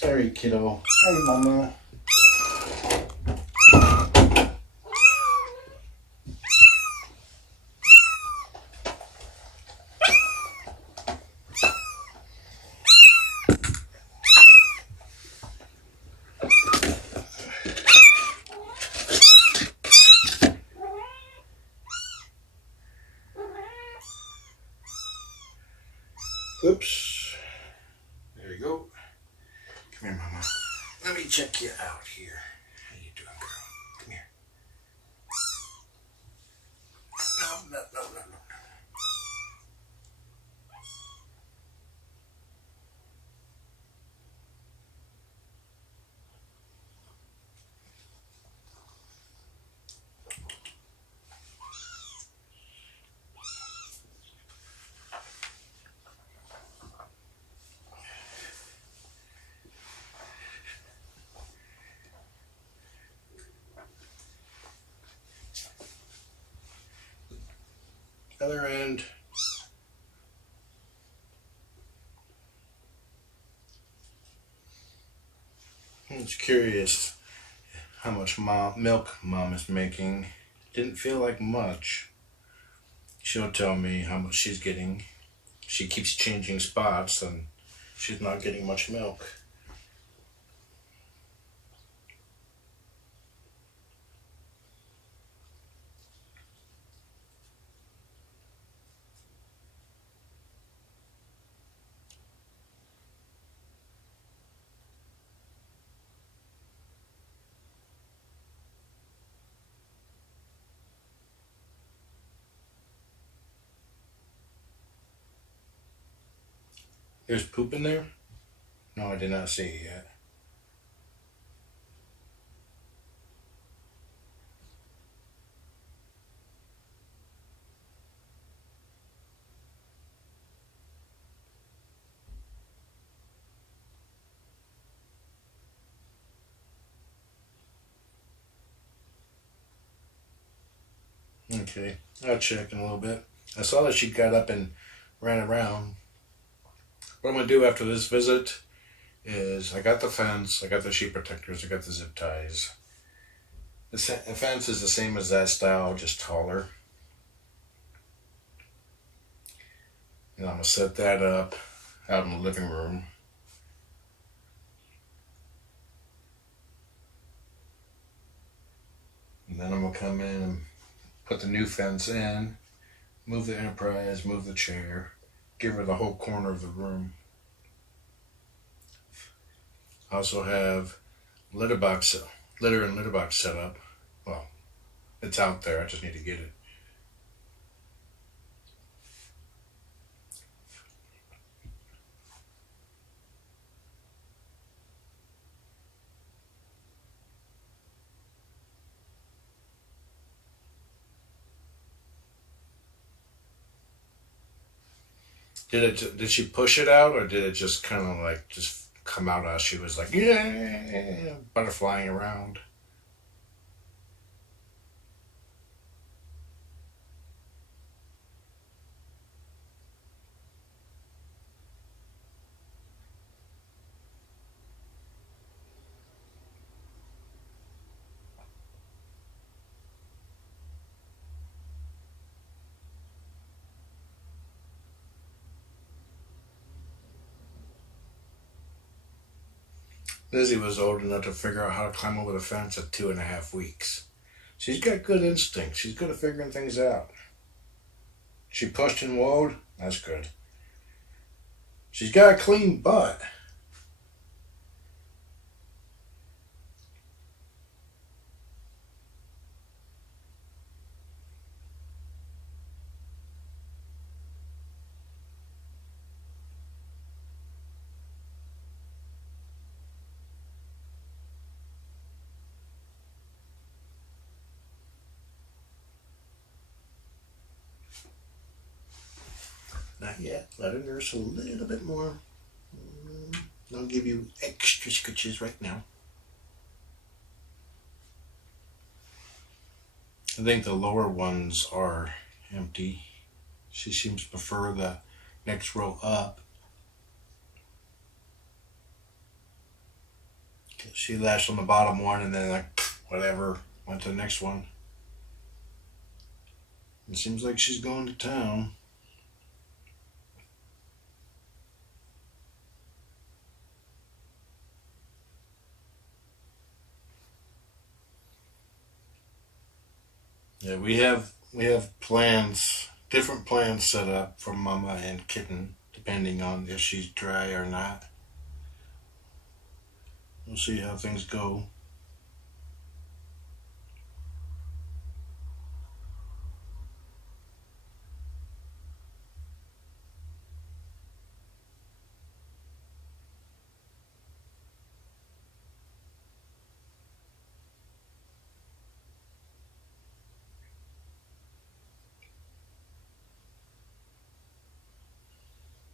Sorry, kiddo. Hi, mama. Oops. There you go. Come here, mama. Let me check you out here. How you doing, girl? Come here. No, no, no, no, no. Other end. I was curious how much milk mom is making. Didn't feel like much. She'll tell me how much she's getting. She keeps changing spots and she's not getting much milk. There's poop in there? No, I did not see it yet. Okay, I'll check in a little bit. I saw that she got up and ran around. What I'm going to do after this visit is I got the fence, I got the sheet protectors, I got the zip ties. The fence is the same as that style, just taller. And I'm going to set that up out in the living room. And then I'm going to come in and put the new fence in, move the Enterprise, move the chair, give her the whole corner of the room. I also have litter and litter box set up. Well, it's out there, I just need to get it. Did she push it out, or did it just kind of like just come out as she was like, yeah, butterflying around? Lizzie was old enough to figure out how to climb over the fence at 2.5 weeks. She's got good instinct. She's good at figuring things out. She pushed and whoa, that's good. She's got a clean butt. Not yet. Let her nurse a little bit more. I'll give you extra scritches right now. I think the lower ones are empty. She seems to prefer the next row up. She latched on the bottom one and then like whatever went to the next one. It seems like she's going to town. Yeah, we have plans, different plans set up for Mama and Kitten, depending on if she's dry or not. We'll see how things go.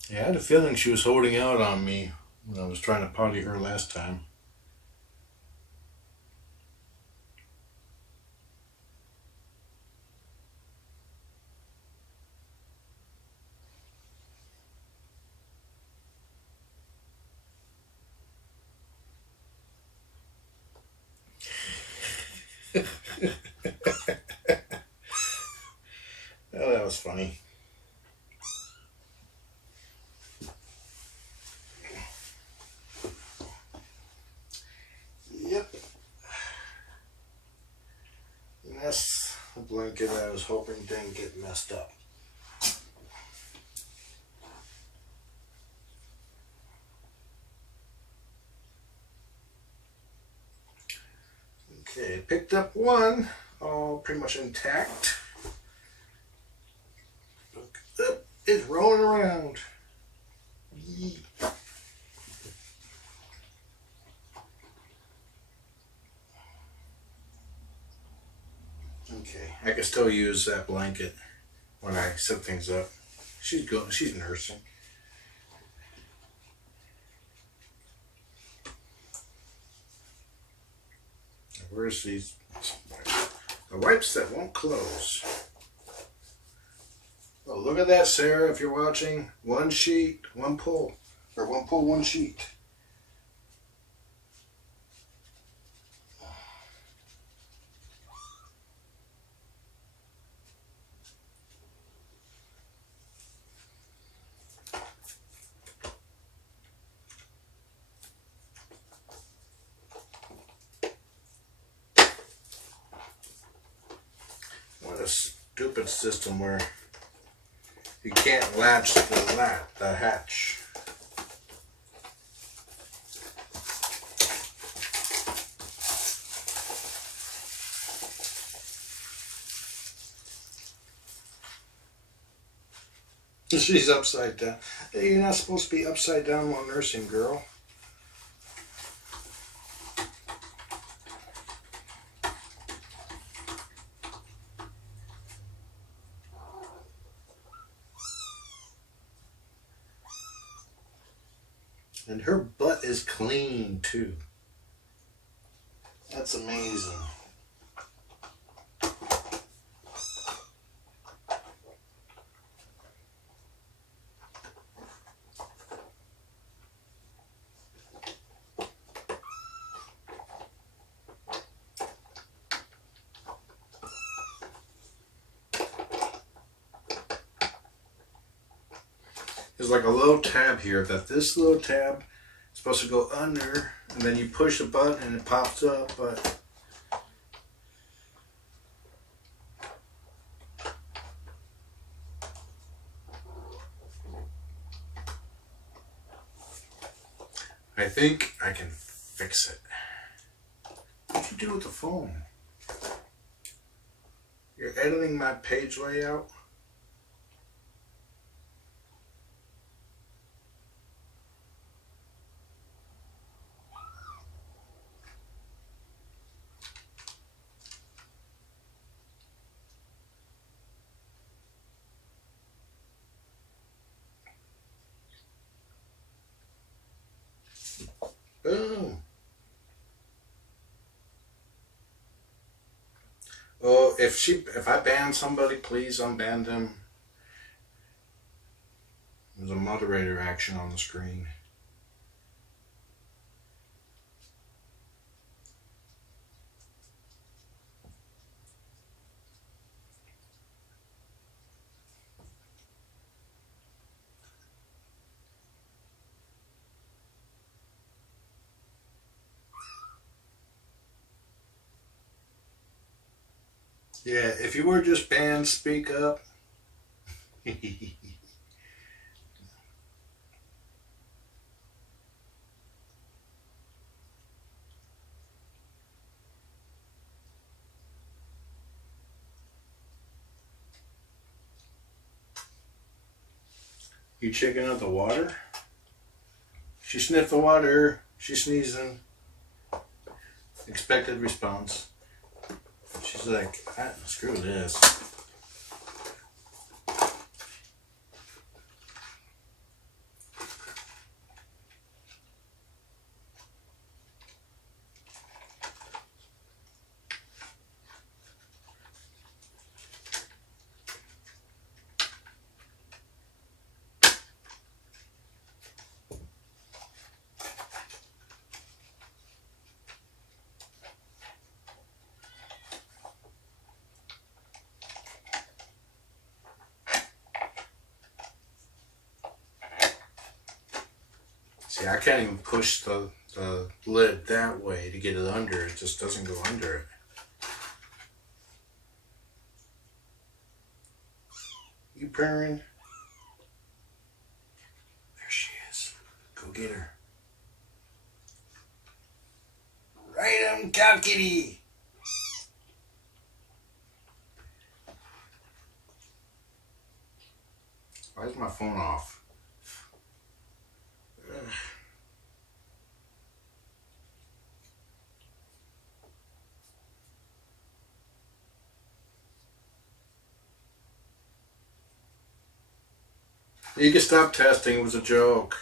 Yeah, I had a feeling she was holding out on me when I was trying to potty her last time. Oh, that was funny. Yep. And that's the blanket I was hoping didn't get messed up. Okay, picked up one, all pretty much intact. Look up, it's rolling around. Yee. Okay, I can still use that blanket when I set things up. She's nursing. Where's these? The wipes that won't close. Oh, look at that, Sarah, if you're watching. One sheet, one pull. Or one pull, one sheet. What a stupid system where you can't latch the hatch. She's upside down. Hey, you're not supposed to be upside down while nursing, girl. And her butt is clean too. That's amazing. There's like a little tab here that this little tab is supposed to go under, and then you push the button and it pops up, but I think I can fix it. What'd you do with the phone? You're editing my page layout? Boom. Oh, if I ban somebody, please unban them. There's a moderator action on the screen. Yeah, if you were just banned, speak up. You checking out the water? She sniffed the water. She's sneezing. Expected response. She's like, screw this. See, I can't even push the lid that way to get it under. It just doesn't go under it. You purring? There she is. Go get her. Right, cow kitty. Why is my phone off? You can stop testing. It was a joke.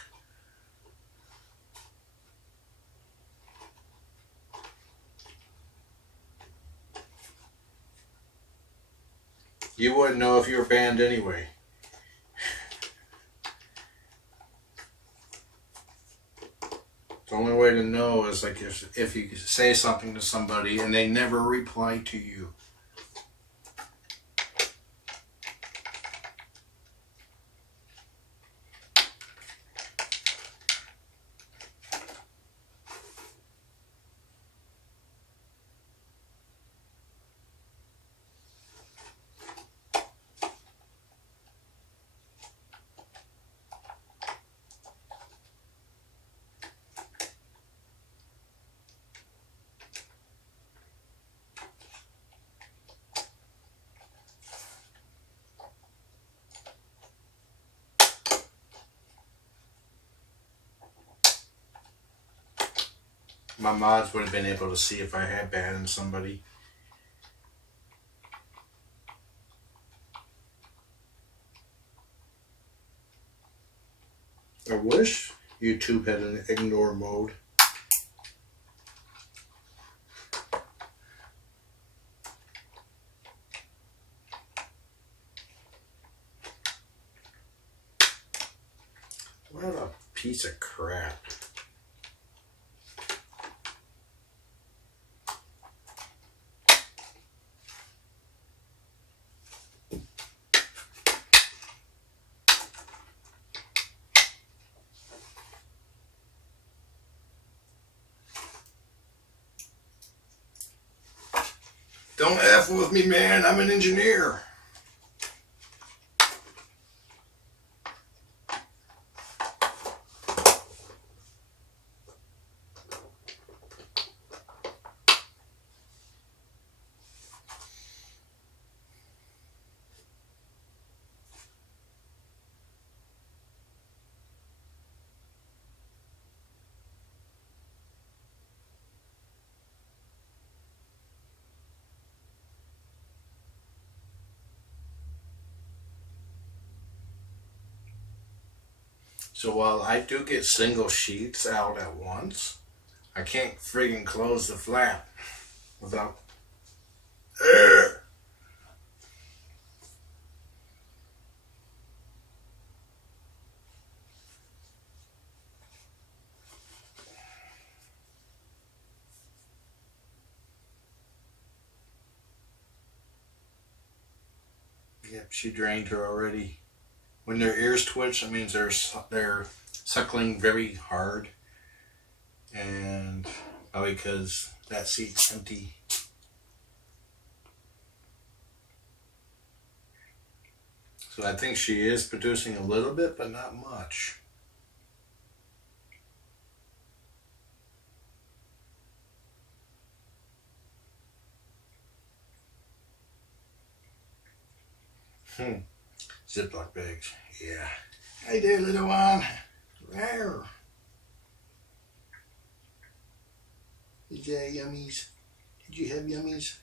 You wouldn't know if you were banned anyway. The only way to know is like if you say something to somebody and they never reply to you. My mods would have been able to see if I had banned somebody. I wish YouTube had an ignore mode. What a piece of crap. Don't F with me, man. I'm an engineer. So while I do get single sheets out at once, I can't friggin' close the flap without... Yep, she drained her already. When their ears twitch, that means they're suckling very hard. And probably because that seat's empty. So I think she is producing a little bit, but not much. Ziploc bags. Yeah. Hey there, little one. Rawr. Did you have yummies? Did you have yummies?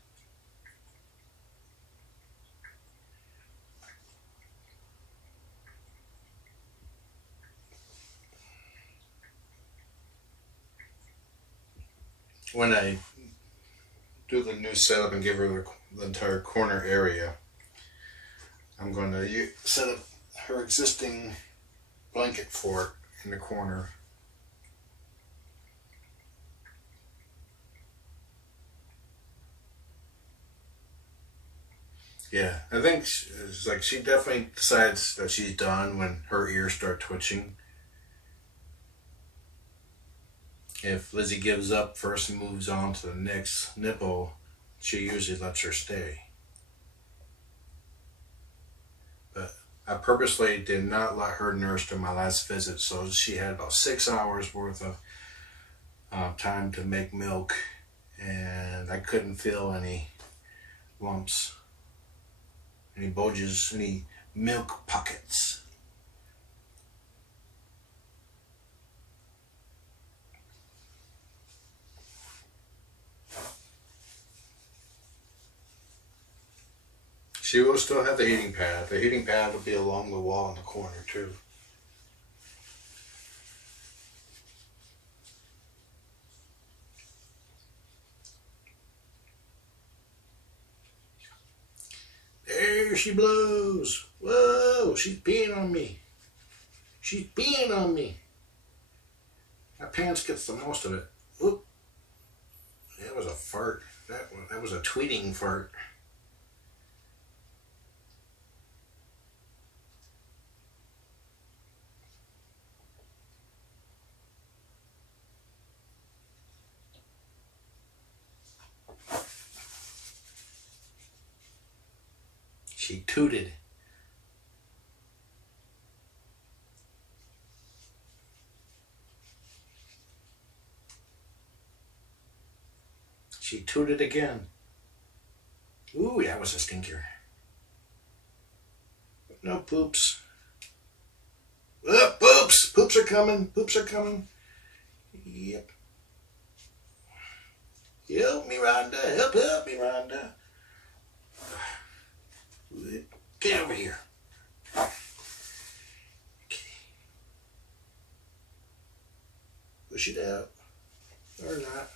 When I do the new setup and give her the entire corner area, I'm going to set up her existing blanket fort in the corner. Yeah, I think it's like she definitely decides that she's done when her ears start twitching. If Lizzie gives up first and moves on to the next nipple, she usually lets her stay. But I purposely did not let her nurse to my last visit, so she had about 6 hours worth of time to make milk, and I couldn't feel any lumps, any bulges, any milk pockets. She will still have the heating pad. The heating pad will be along the wall in the corner too. There she blows. Whoa, she's peeing on me. She's peeing on me. My pants gets the most of it. Oop. That was a fart. That was a tweeting fart. She tooted. She tooted again. Ooh, that was a stinker. No poops. Poops! Poops are coming. Poops are coming. Yep. Help me, Rhonda. Help me, Rhonda. Get over here. Okay. Push it out. Or not.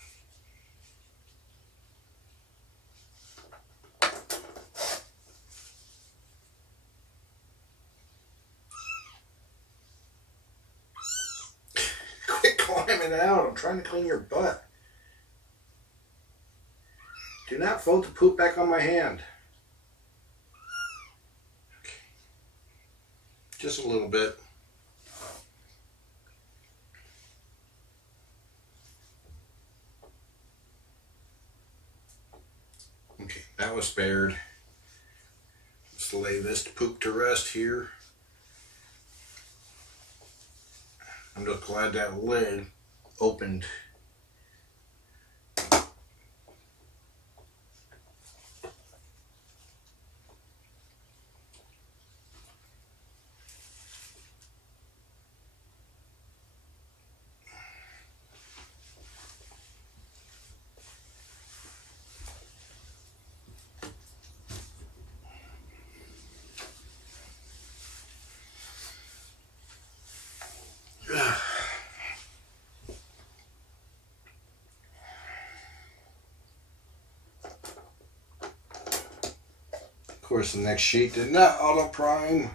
Quit climbing out. I'm trying to clean your butt. Do not fold the poop back on my hand. Just a little bit. Okay, that was spared. Let's lay this poop to rest here. I'm just glad that lid opened. Of course, the next sheet did not auto prime.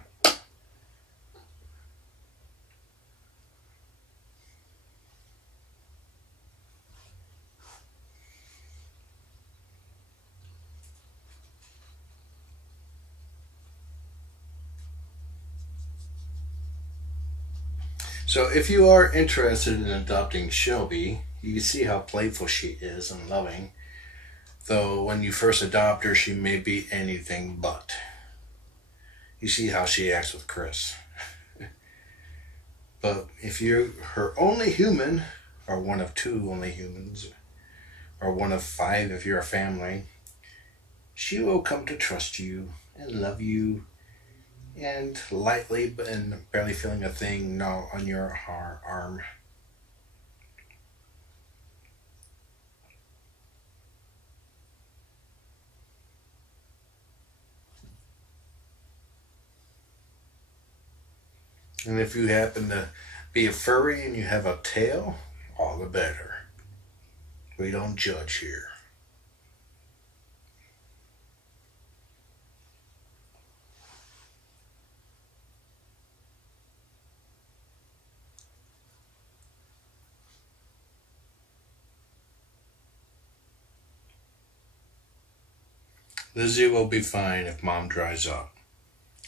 So if you are interested in adopting Shelby, you can see how playful she is and loving. Though when you first adopt her, she may be anything but. You see how she acts with Chris. But if you're her only human, or one of two only humans, or one of five if you're a family, she will come to trust you and love you and lightly and barely feeling a thing gnaw on your arm. And if you happen to be a furry and you have a tail, all the better. We don't judge here. Lizzie will be fine if Mom dries up.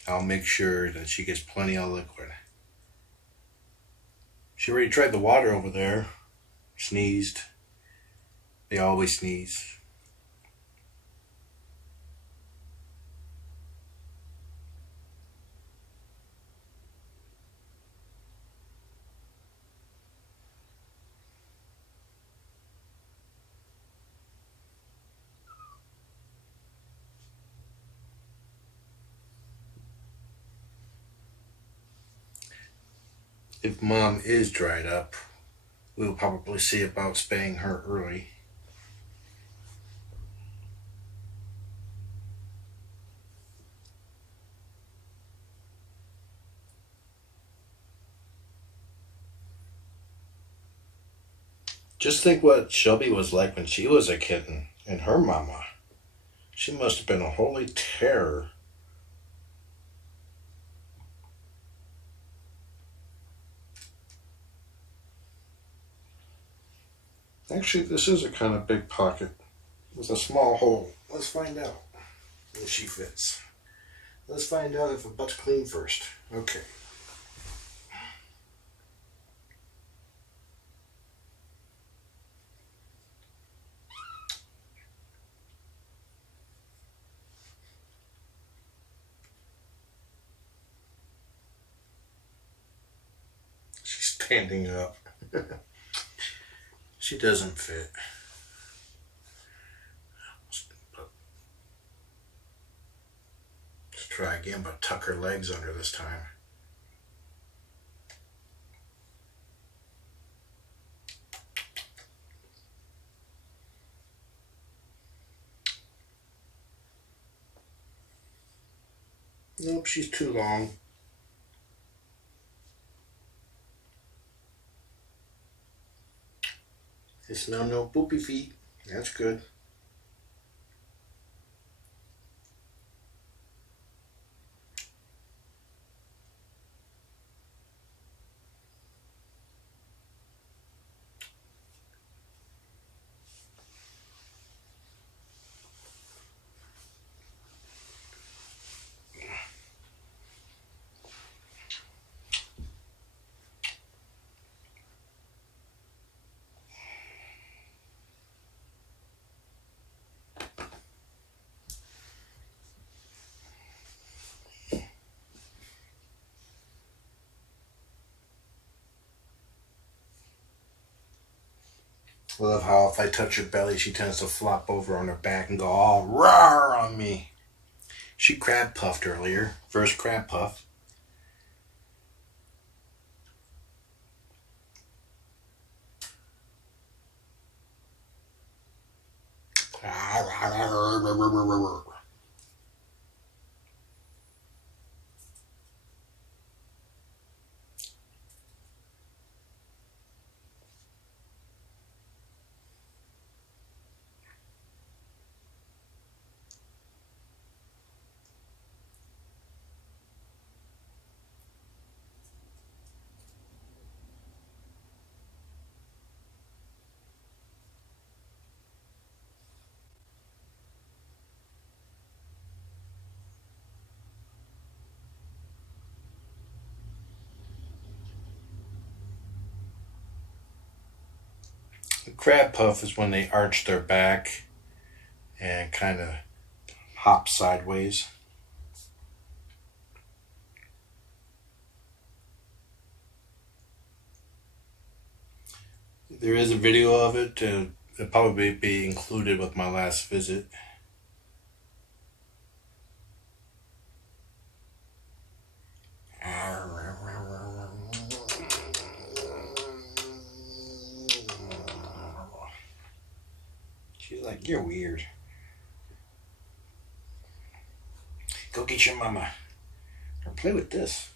I'll make sure that she gets plenty of liquid. She already tried the water over there. Sneezed. They always sneeze. If Mom is dried up, we'll probably see about spaying her early. Just think what Shelby was like when she was a kitten and her mama. She must have been a holy terror. Actually, this is a kind of big pocket with a small hole. Let's find out if she fits. Let's find out if the butt's clean first. Okay. She's standing up. She doesn't fit. Let's try again, but tuck her legs under this time. Nope, she's too long. It's no poopy feet. That's good. I love how if I touch her belly, she tends to flop over on her back and go all rawr on me. She crab puffed earlier. First crab puff. The crab puff is when they arch their back and kind of hop sideways. There is a video of it. It'll probably be included with my last visit. She's like, you're weird. Go get your mama. Or play with this.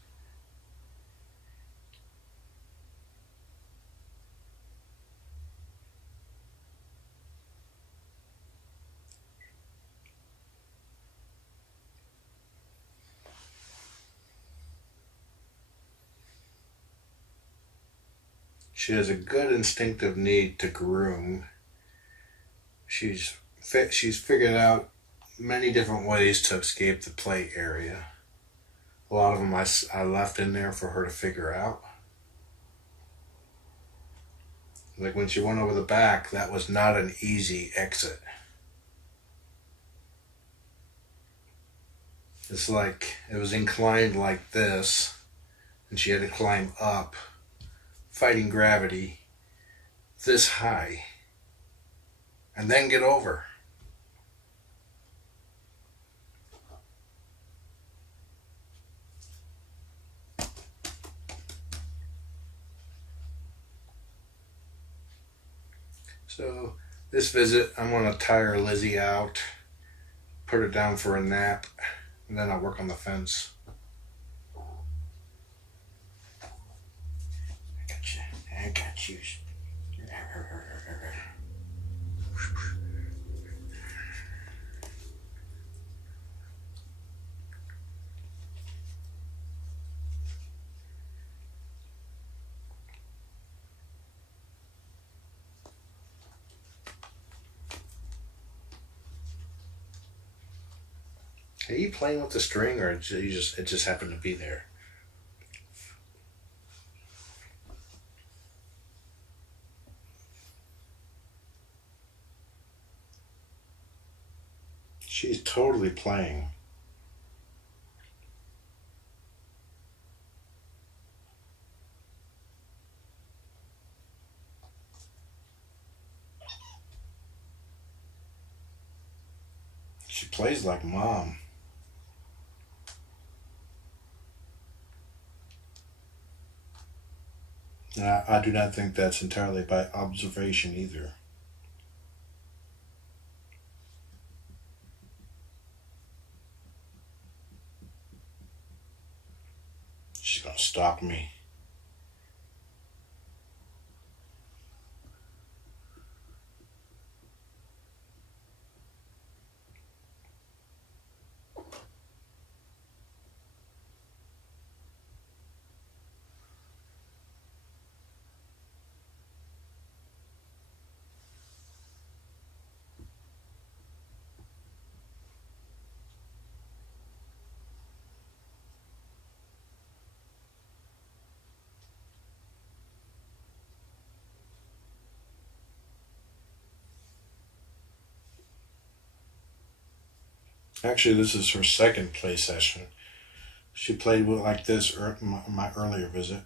She has a good instinctive need to groom. She's figured out many different ways to escape the play area. A lot of them I left in there for her to figure out. Like when she went over the back, that was not an easy exit. It's like it was inclined like this, and she had to climb up, fighting gravity this high, and then get over. So this visit, I'm going to tire Lizzie out, put her down for a nap, and then I'll work on the fence. I got you. Are you playing with the string, or it just happened to be there? She's totally playing. She plays like mom. And I do not think that's entirely by observation either. She's gonna stalk me. Actually, this is her second play session. She played with like this my earlier visit.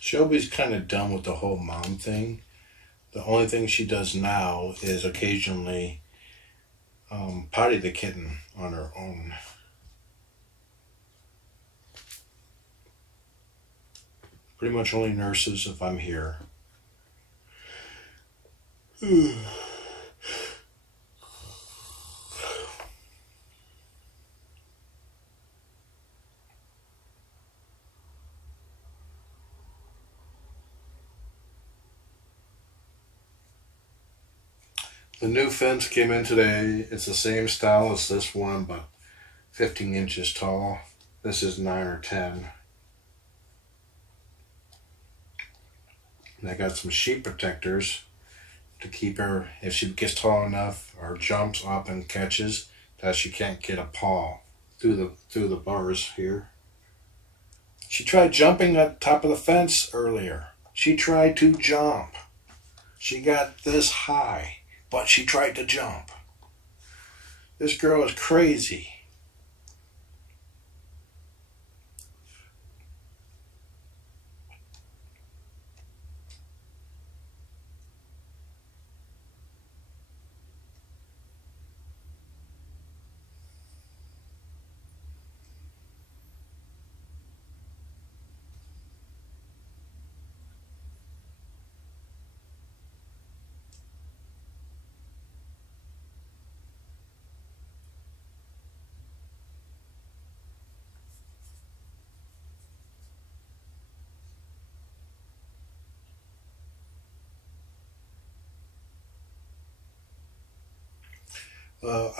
Shelby's kind of done with the whole mom thing. The only thing she does now is occasionally potty the kitten on her own. Pretty much only nurses if I'm here. The new fence came in today. It's the same style as this one, but 15 inches tall. This is 9 or 10. And I got some sheep protectors to keep her, if she gets tall enough or jumps up and catches, that she can't get a paw through the bars here. She tried jumping at the top of the fence earlier. She tried to jump. She got this high, but she tried to jump. This girl is crazy.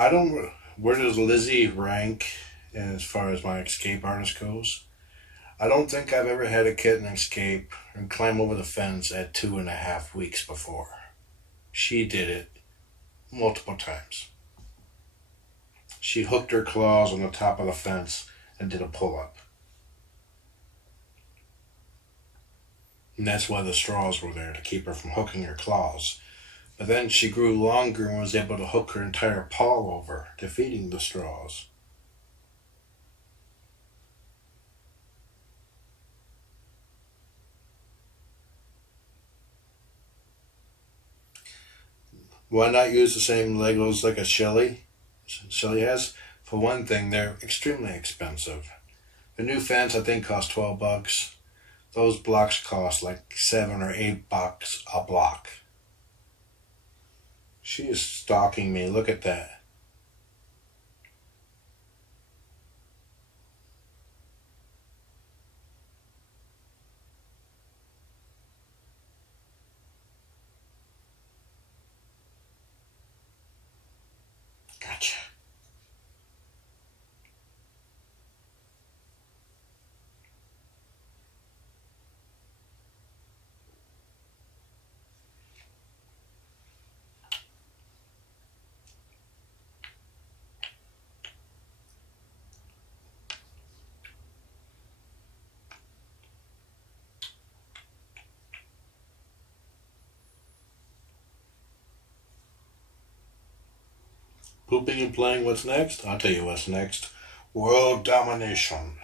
I don't. Where does Lizzie rank as far as my escape artist goes? I don't think I've ever had a kitten escape and climb over the fence at 2.5 weeks before. She did it multiple times. She hooked her claws on the top of the fence and did a pull up. And that's why the straws were there, to keep her from hooking her claws. But then she grew longer and was able to hook her entire paw over, defeating the straws. Why not use the same Legos like a Shelly has? For one thing, they're extremely expensive. The new fence, I think, cost $12. Those blocks cost like $7 or $8 a block. She is stalking me. Look at that. Gotcha. Pooping and playing, what's next? I'll tell you what's next. World domination.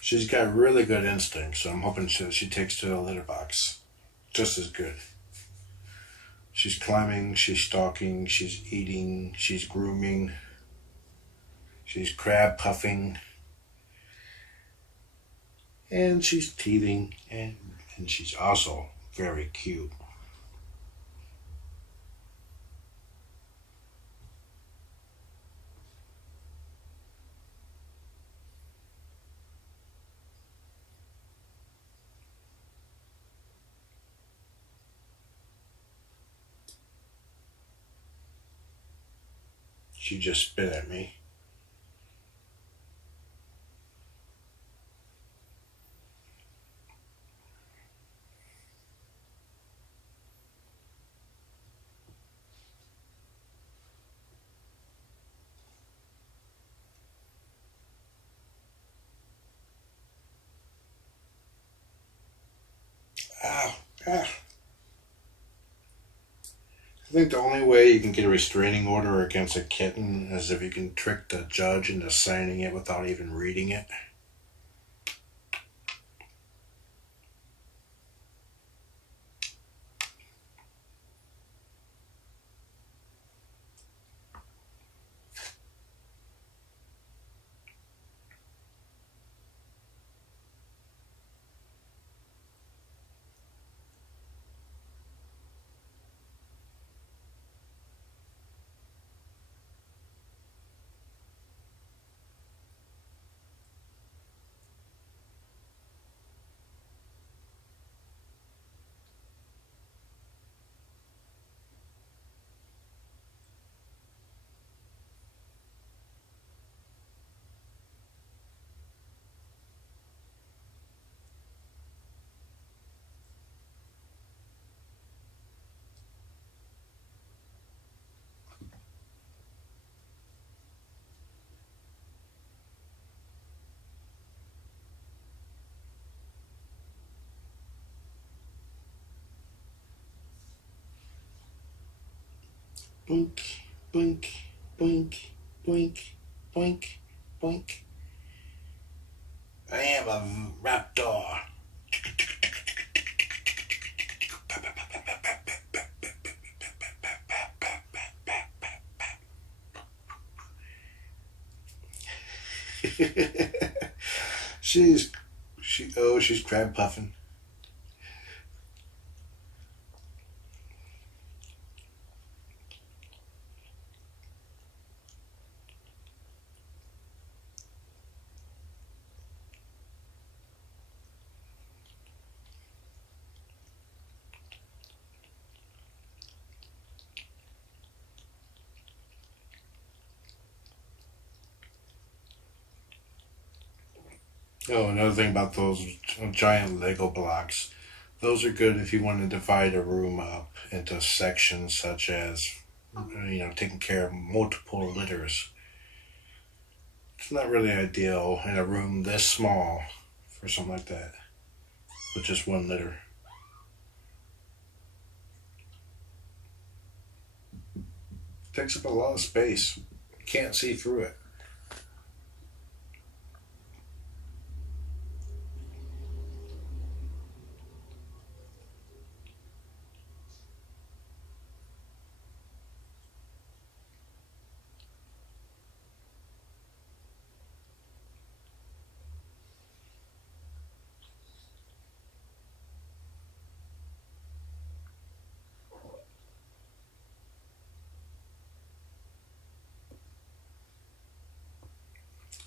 She's got really good instincts, so I'm hoping she takes to the litter box just as good. She's climbing, she's stalking, she's eating, she's grooming, she's crab puffing, and she's teething, and she's also very cute. She just spit at me. Ow, ah. I think the only way you can get a restraining order against a kitten is if you can trick the judge into signing it without even reading it. Boink, boink, boink, boink, boink, boink. I am a raptor. she's crab puffing. Oh, another thing about those giant Lego blocks. Those are good if you want to divide a room up into sections, such as, taking care of multiple litters. It's not really ideal in a room this small for something like that, with just one litter. It takes up a lot of space. You can't see through it.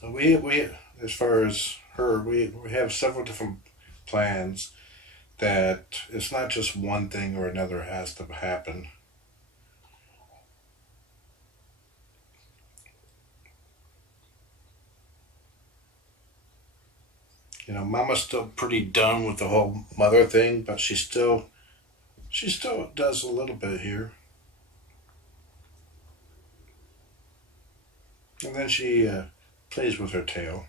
We as far as her, we have several different plans that it's not just one thing or another has to happen. Mama's still pretty done with the whole mother thing, but she still does a little bit here. And then she plays with her tail.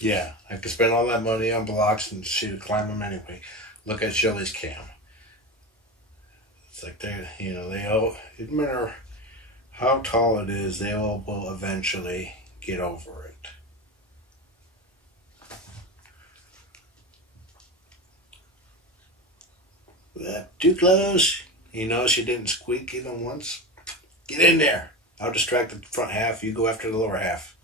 Yeah, I could spend all that money on blocks and she would climb them anyway. Look at Shelly's cam. It's like they all, no matter how tall it is, they all will eventually get over it. Too close. She didn't squeak even once. Get in there. I'll distract the front half. You go after the lower half.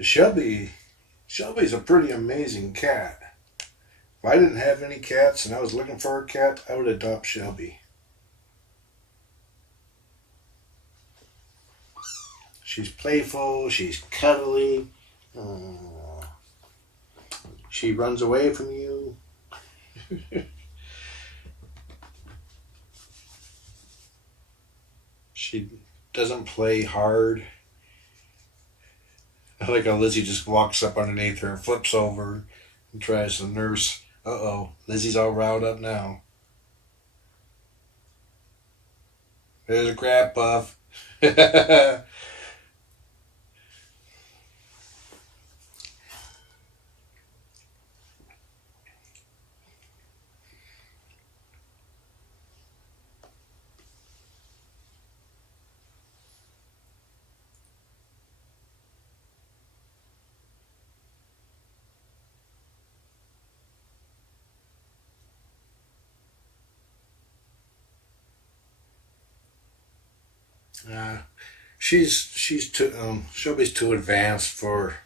Shelby's a pretty amazing cat. If I didn't have any cats and I was looking for a cat, I would adopt Shelby. She's playful, she's cuddly, she runs away from you. She doesn't play hard. I like how Lizzie just walks up underneath her and flips over and tries to nurse. Uh-oh, Lizzie's all riled up now. There's a crab puff. Uh, she's too Shelby's too advanced for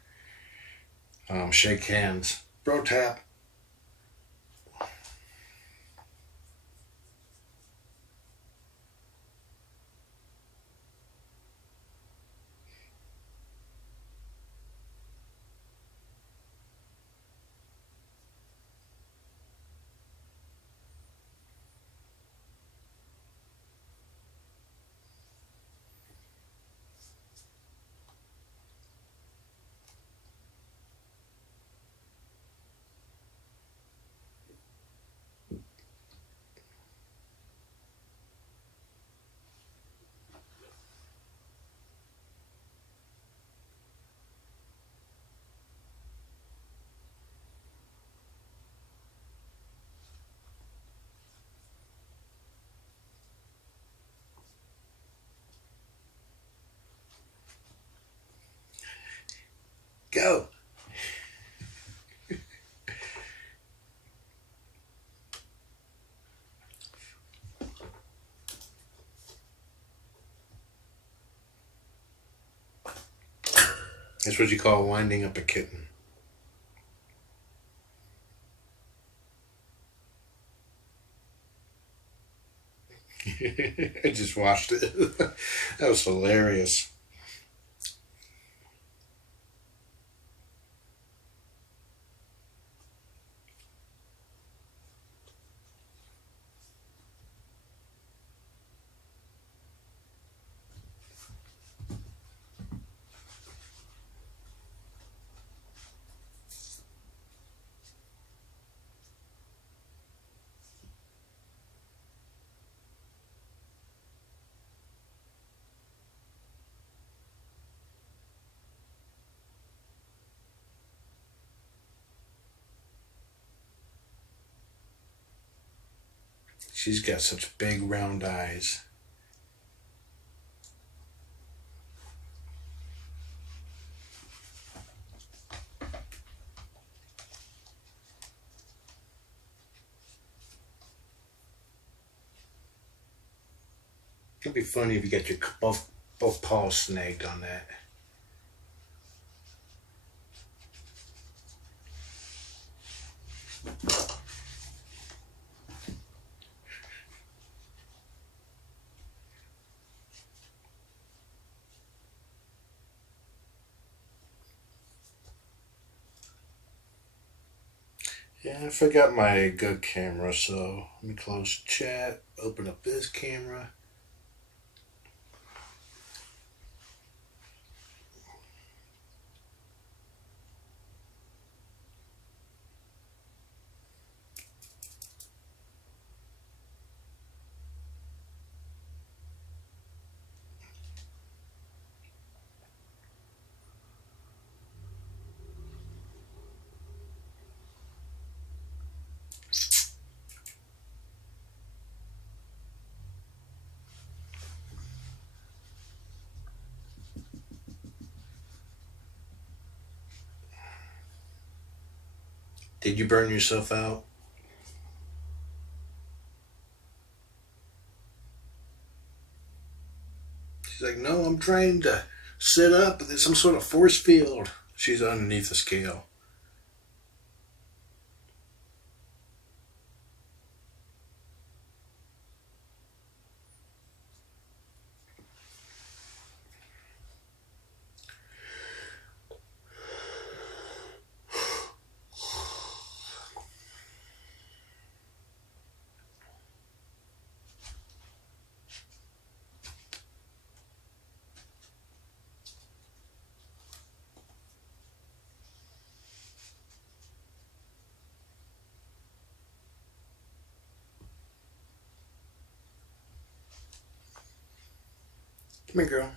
shake hands. Bro tap. Go. That's what you call winding up a kitten. I just watched it. That was hilarious. She's got such big round eyes. It'd be funny if you got your both paws snagged on that. Yeah, I forgot my good camera, so let me close chat, open up this camera. Did you burn yourself out? She's like, no, I'm trying to sit up. There's some sort of force field. She's underneath the scale. Come here, girl.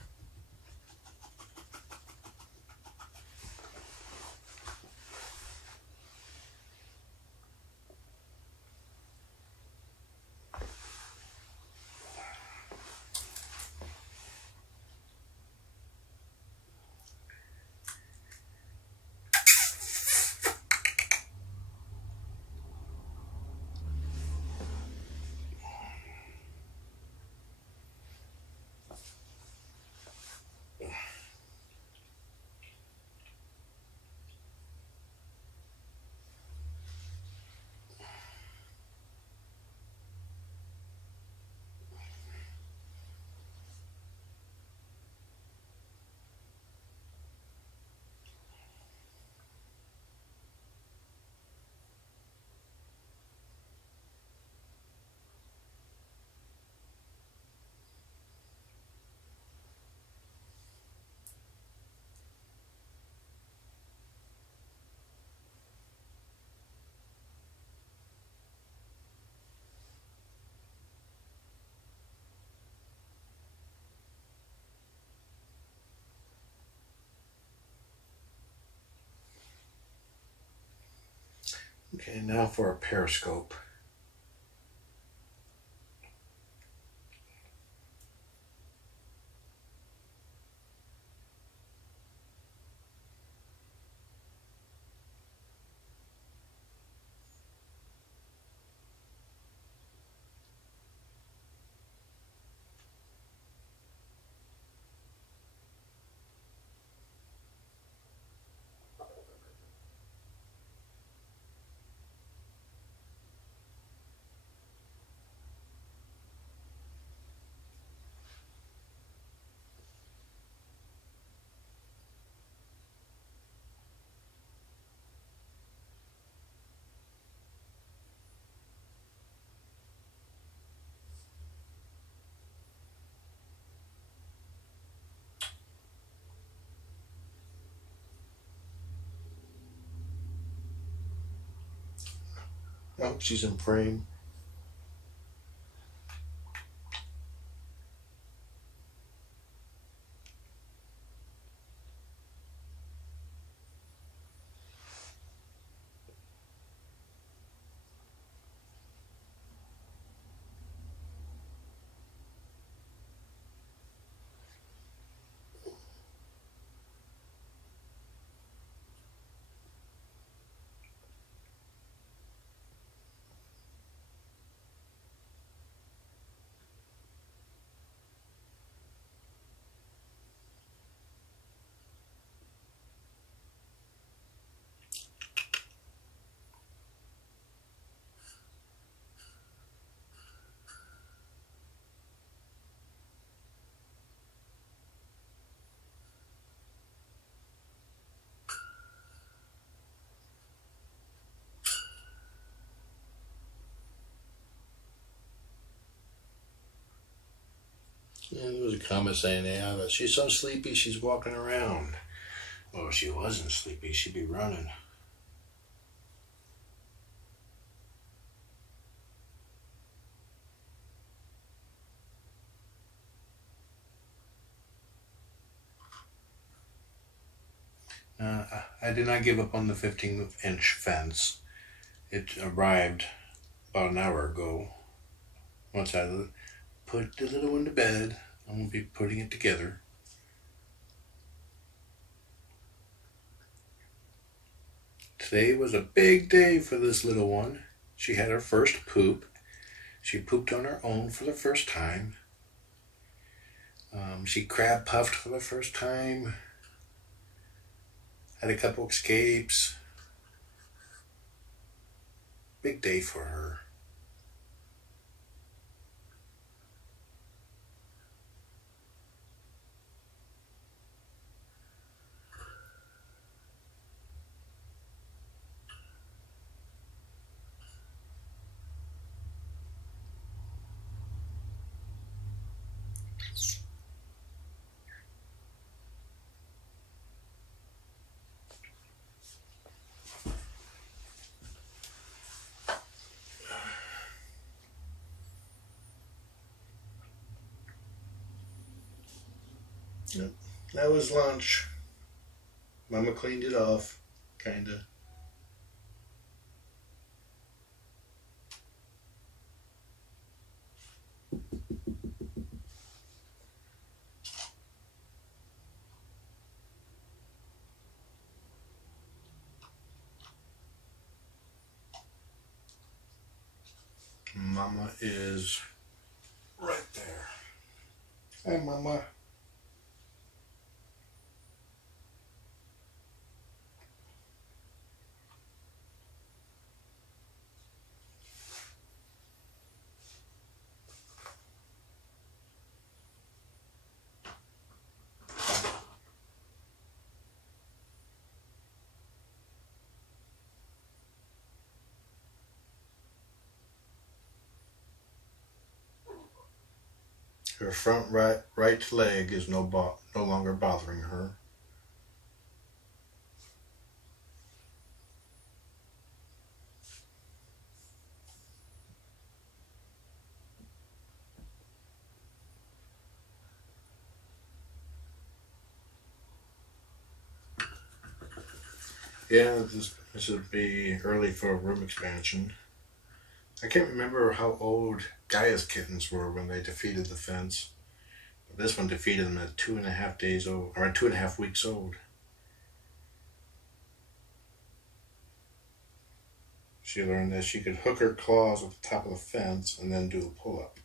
Okay, now for a Periscope. Oh, she's in frame. And there was a comment saying, yeah, but she's so sleepy she's walking around. Well, if she wasn't sleepy, she'd be running. I did not give up on the 15-inch fence. It arrived about an hour ago. Once I put the little one to bed, I'm going to be putting it together. Today was a big day for this little one. She had her first poop. She pooped on her own for the first time. She crab puffed for the first time. Had a couple escapes. Big day for her. Yep. That was lunch. Mama cleaned it off, kinda. Mama is right there. Hi, Mama. Her front right leg is no longer bothering her. Yeah, just This would be early for a room expansion. I can't remember how old Gaia's kittens were when they defeated the fence. But this one defeated them at 2.5 days old, or 2.5 weeks old. She learned that she could hook her claws at the top of the fence and then do a pull-up.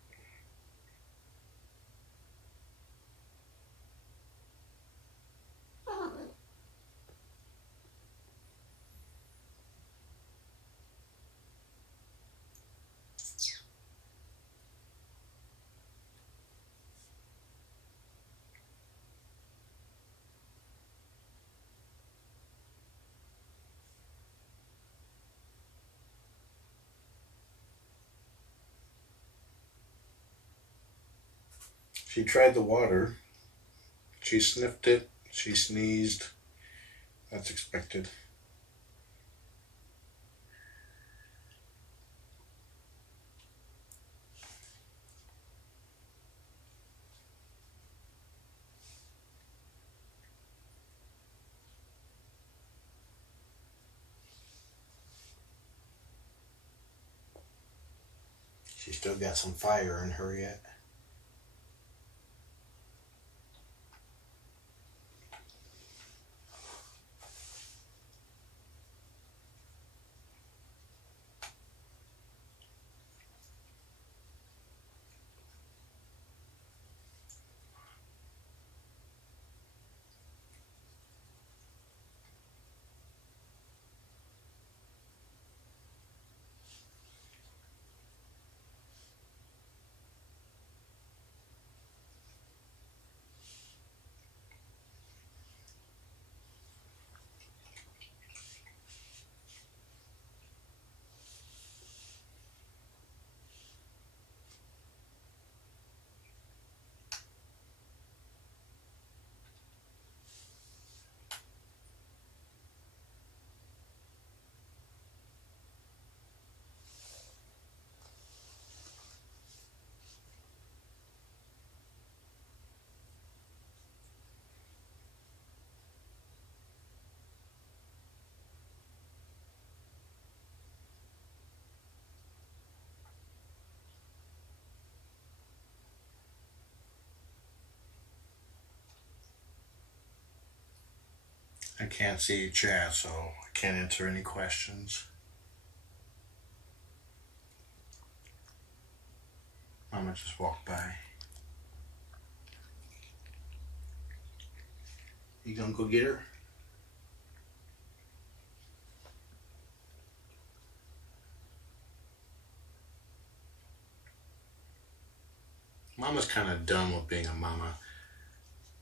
She tried the water. She sniffed it. She sneezed. That's expected. She's still got some fire in her yet. I can't see chat, so I can't answer any questions. Mama just walked by. You gonna go get her? Mama's kind of done with being a mama,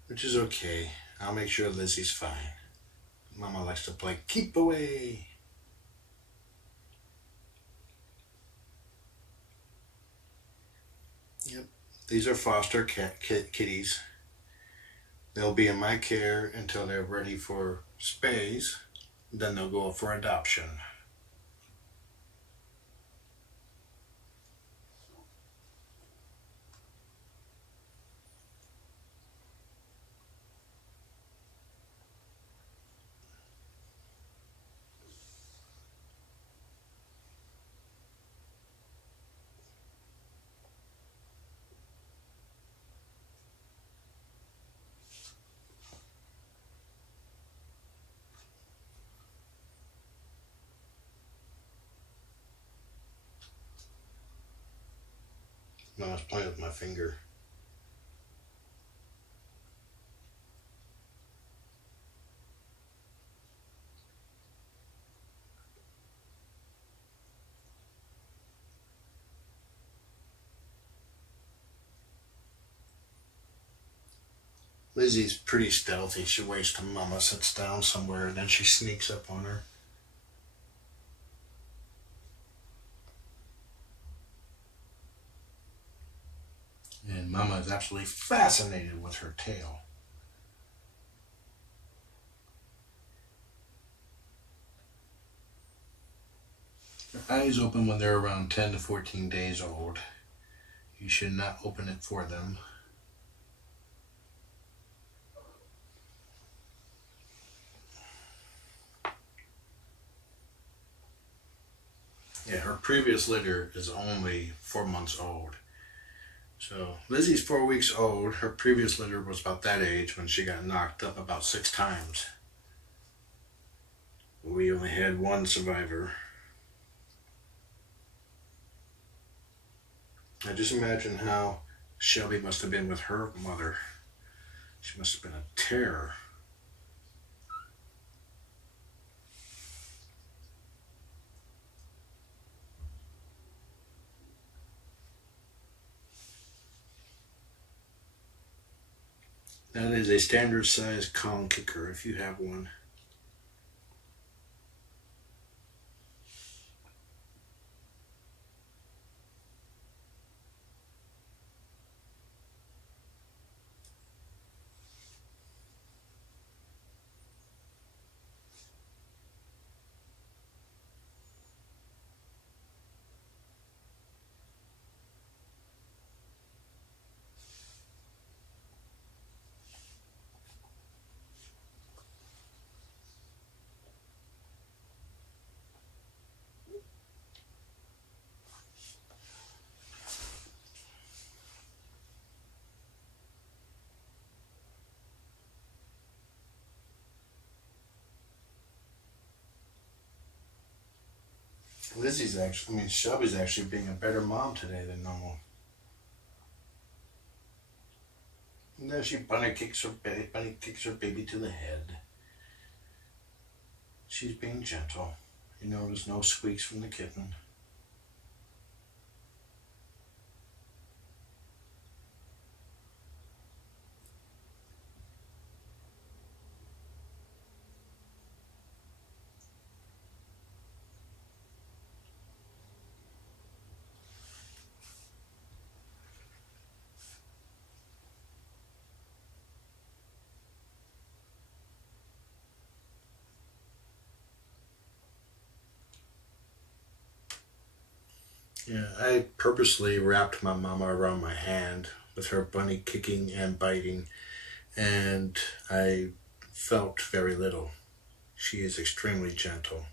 which is okay. I'll make sure Lizzie's fine. Mama likes to play keep away. Yep, these are foster kitties. They'll be in my care until they're ready for spays. Then they'll go up for adoption. Mama's playing with my finger. Lizzie's pretty stealthy. She waits till Mama sits down somewhere and then she sneaks up on her. And Mama is absolutely fascinated with her tail. Their eyes open when they're around 10 to 14 days old. You should not open it for them. Yeah, her previous litter is only 4 months old. So Lizzie's 4 weeks old. Her previous litter was about that age when she got knocked up about 6 times. We only had one survivor. I just imagine how Shelby must have been with her mother. She must have been a terror. That is a standard size Kong kicker if you have one. Shelby's actually being a better mom today than normal. And then she bunny kicks her baby to the head. She's being gentle. You notice no squeaks from the kitten. Yeah, I purposely wrapped my mama around my hand with her bunny kicking and biting, and I felt very little. She is extremely gentle.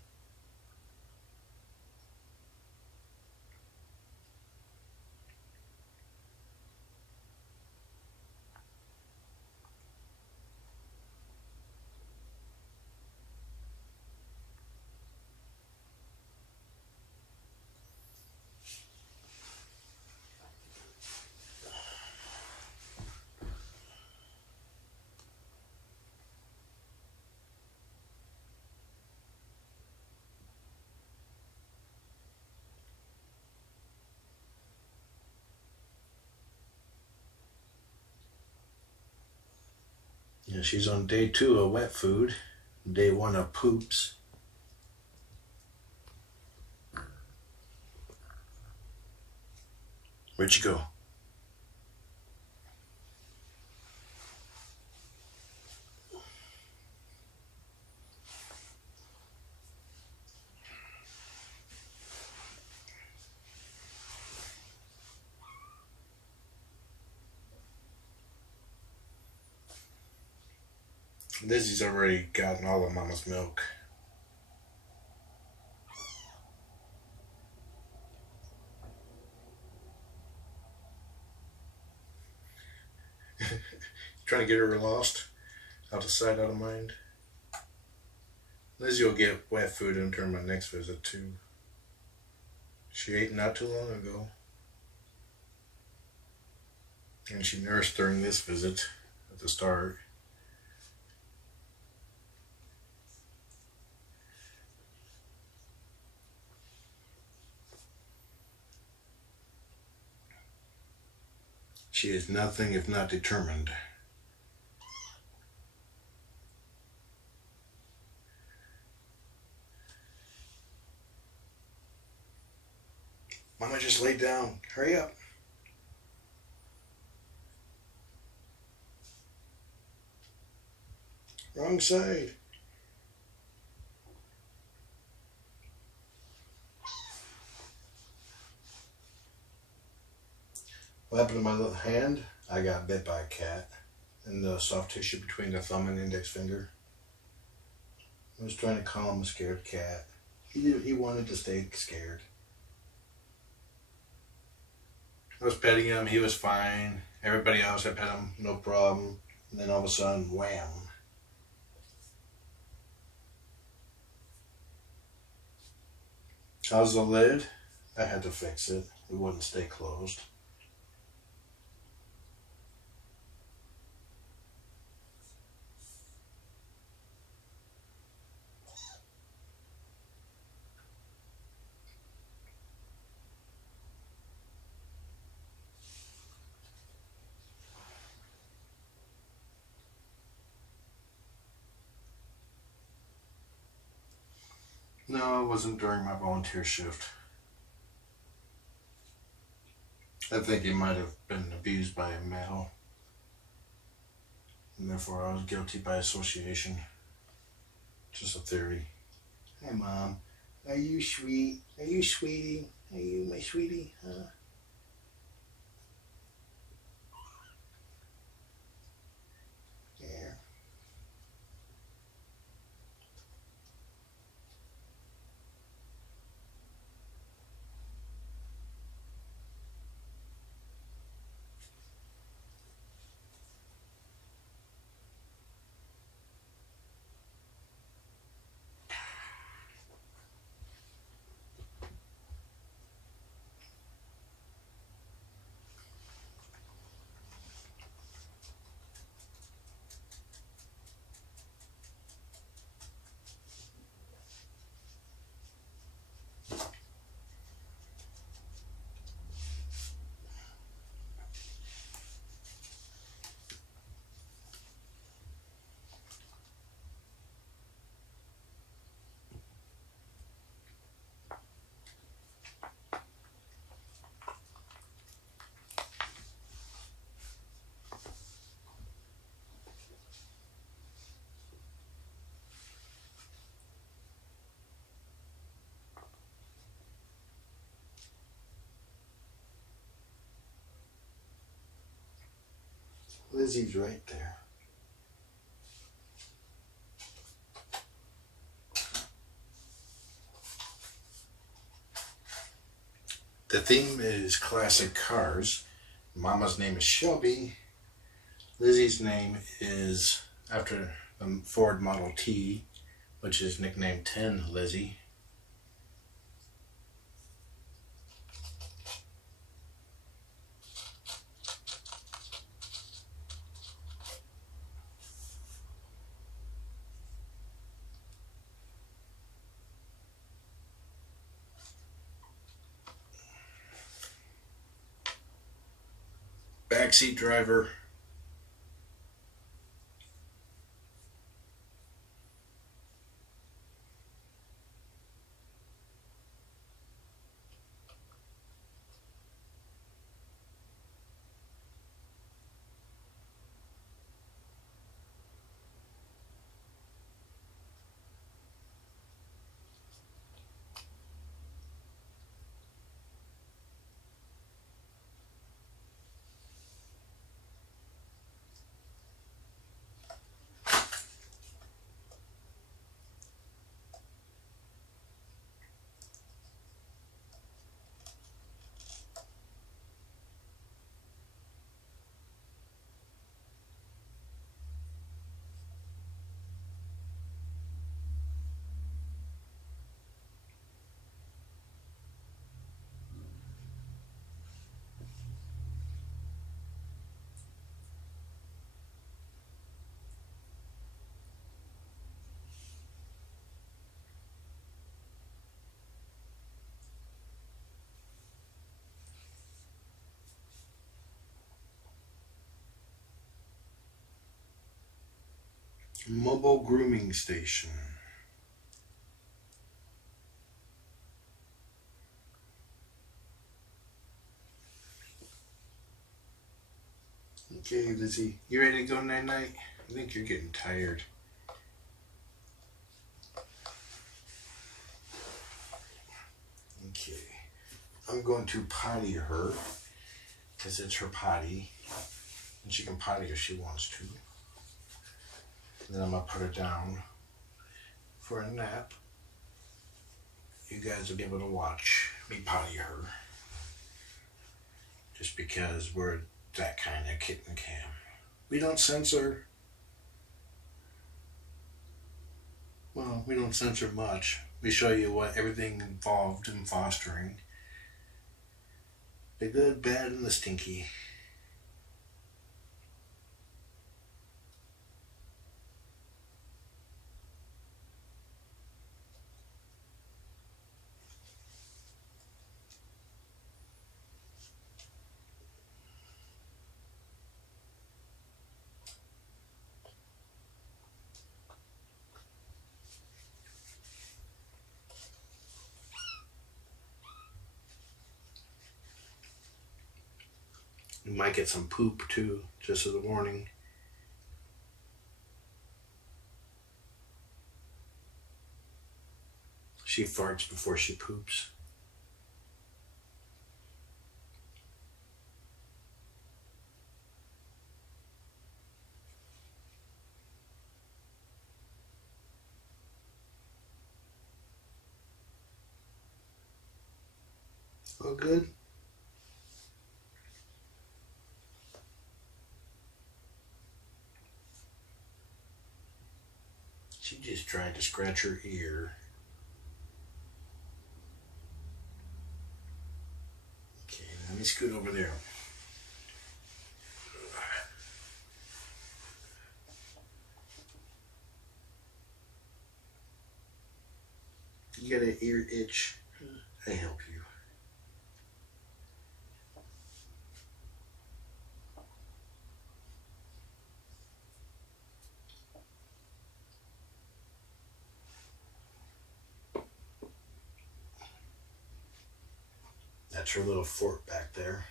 Yeah, she's on day 2 of wet food, day 1 of poops. Where'd you go? Lizzie's already gotten all of mama's milk. Trying to get her lost, out of sight, out of mind. Lizzie will get wet food during my next visit too. She ate not too long ago, and she nursed during this visit at the start. She is nothing if not determined. Mama just laid down. Hurry up. Wrong side. What happened to my little hand? I got bit by a cat in the soft tissue between the thumb and index finger. I was trying to calm a scared cat. He wanted to stay scared. I was petting him. He was fine. Everybody else, I pet him, no problem. And then all of a sudden, wham. How's the lid? I had to fix it. It wouldn't stay closed. No, it wasn't during my volunteer shift. I think he might have been abused by a male. And therefore I was guilty by association. Just a theory. Hi, Mom. Are you sweet? Are you sweetie? Are you my sweetie? Huh? Yeah. Lizzie's right there. The theme is classic cars. Mama's name is Shelby. Lizzie's name is after the Ford Model T, which is nicknamed 10 Lizzie. Backseat driver. Mobile grooming station. Okay, Lizzie, you ready to go night-night? I think you're getting tired. Okay, I'm going to potty her because it's her potty, and she can potty if she wants to. And then I'm gonna put her down for a nap. You guys will be able to watch me potty her. just because we're that kind of kitten cam. We don't censor. Well, we don't censor much. We show you what everything involved in fostering. The good, bad, and the stinky. You might get some poop too, just as a warning. She farts before she poops. All good? She just tried to scratch her ear. Okay, let me scoot over there. You got an ear itch? I help you. That's her little fort back there.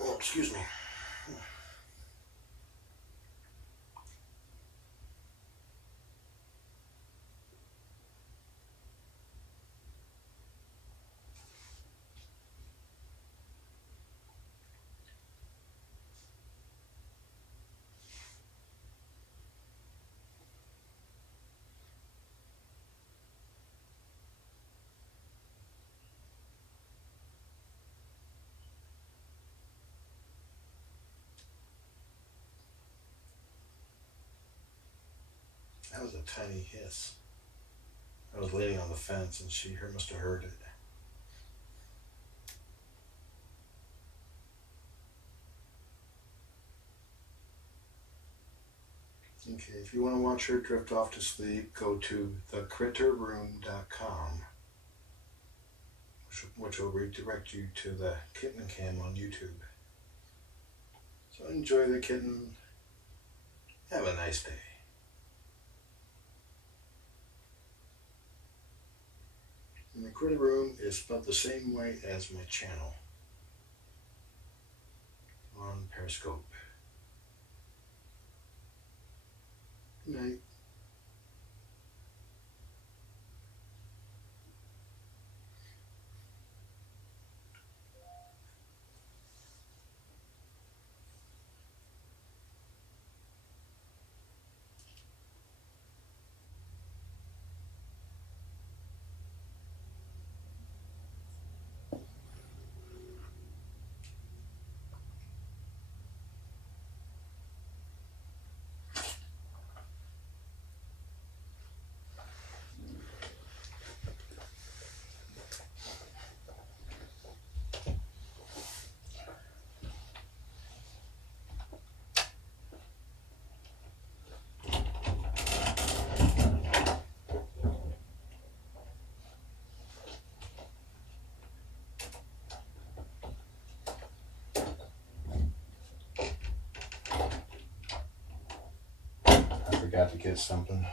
Oh, excuse me. That was a tiny hiss. I was leaning on the fence and she must have heard it. Okay, if you want to watch her drift off to sleep, go to thecritterroom.com, which will redirect you to the kitten cam on YouTube. So enjoy the kitten. Have a nice day. And the Critter Room is spelled the same way as my channel on Periscope. Good night. Forgot to get something.